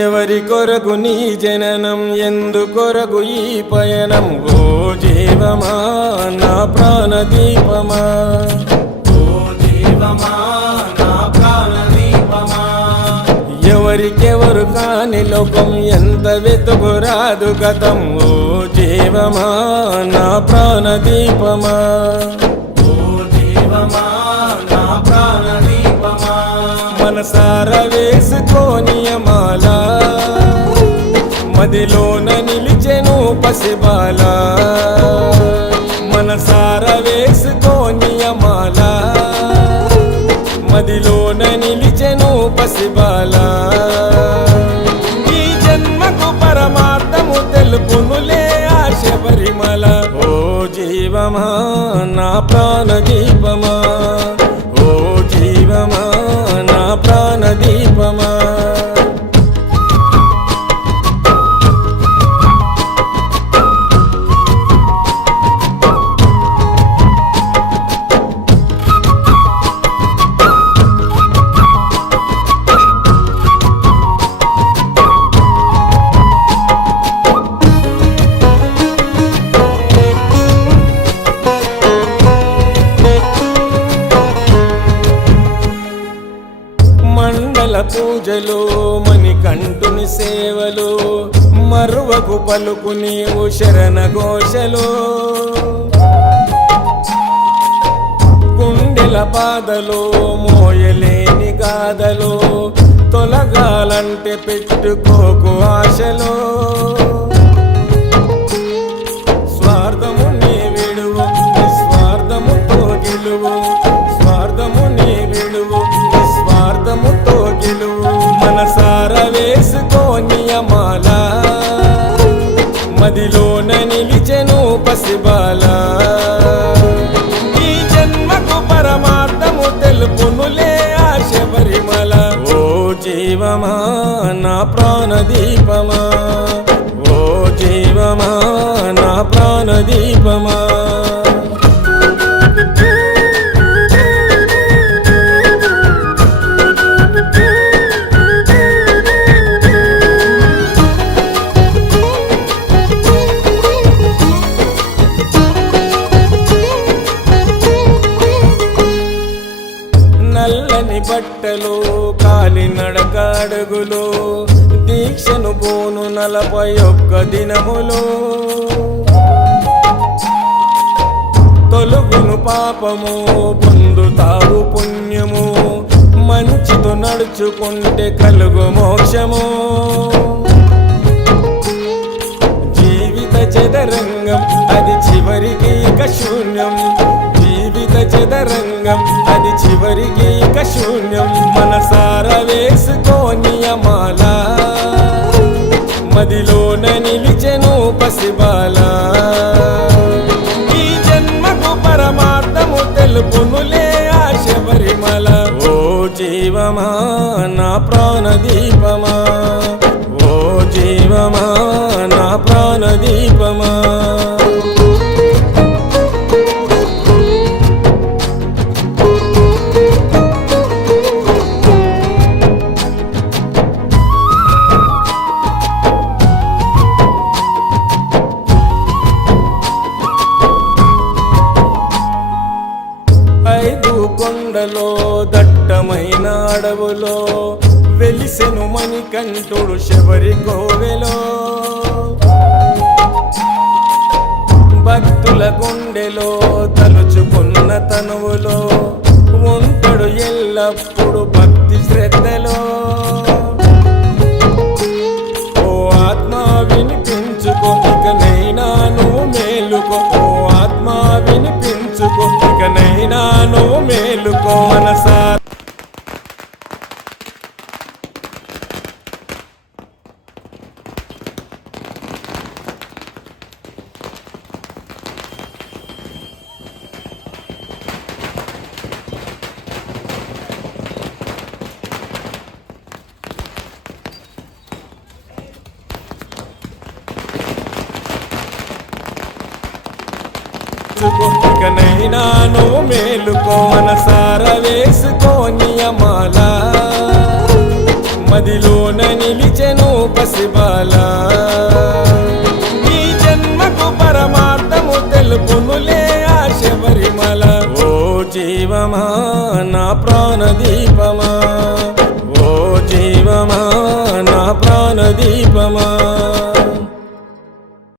ఎవరి కొరకు నీ జననం, ఎందు కొరకు ఈ పయనం? ఓ జీవమా నా ప్రాణదీపమా, ఓ జీవమా నా ప్రాణదీపమా. ఎవరికెవరు కాని లోకం, ఎంత వెతుకురాదు గతం. ఓ జీవమా నా ప్రాణదీపమా, ఓ జీవమా నా ప్రాణదీపమా. మనసార వేసుకోనియమాల, మదిలోన నిలిచెను పసిబాల. మనసార వేసుకోనియమాల, మదిలోన నిలిచెను పసిబాల. ఈ జన్మకు పరమార్థము తెలుపునులే ఆ శబరిమల. ఓ జీవమా నా ప్రాణదీపమా, ఓ జీవమా నా ప్రాణదీపమా. మండల పూజలు, మణికంఠుని సేవలు, మరువకు పలుకు నీవు శరణ ఘోషలు. గుండెల బాధలు, మోయలేని గాథలు, తొలగాలంటే పెట్టుకోకు ఆశలు. స్వార్థము నీ విడువు, నిస్వార్థముతో గెలువు. స్వార్థము నీ విడువు, నిస్వార్థముతో గెలువు. మనసార వేసుకోనియమాల, మదిలోన నిలిచెను పసిబాల. ఈ జన్మకు పరమార్థము తెలుపునులే ఆ శబరిమల. ఓ జీవమా నా ప్రాణదీపమా, ఓ జీవమా నా ప్రాణదీపమా. నల్లని బట్టలు, కాలినడక అడుగులు, దీక్షను పోను 41 దినములు. తొలుగును పాపము, పొందుతావు పుణ్యము. మంచితో నడుచుకుంటే కలుగు మోక్షము. జీవిత చదరంగం అది చివరికి ఇక శూన్యం. జీవిత చదరంగం అది చివరికి ఇక శూన్యం. మనసార వేసుకోనియమాల, మదిలోన నిలిచెను పసిబాల. ఈ జన్మకు పరమార్థము తెలుపునులే ఆ శబరిమల. ఓ జీవమా నా ప్రాణదీపమా, ఓ జీవమా నా ప్రాణదీపమా. ఐదు కొండలో, దట్టమైన అడవులో, వెలిసెను మణికంఠుడు శబరి కోవెలో. భక్తుల గుండెలో, తలుచుకున్న తనువులో, ఉంటాడు ఎల్లప్పుడు భక్తి శ్రద్ధలో. ఓ ఆత్మ వినిపించుకో, ఇకనైనా నువ్వు మేలుకో. ఓ ఆత్మ వినిపించుకో, ఇకనైనా నువ్వు మేలుకో. మనసార ఇకనైనా నువ్వు మేలుకో. మనసార వేసుకోనియమాల, మదిలోన నిలిచెను ఈ జన్మకు పరమార్థము తెలుపునులే ఆ శబరిమల. ఓ జీవమా నా ప్రాణదీపమా, ఓ జీవమా నా ప్రాణదీపమా.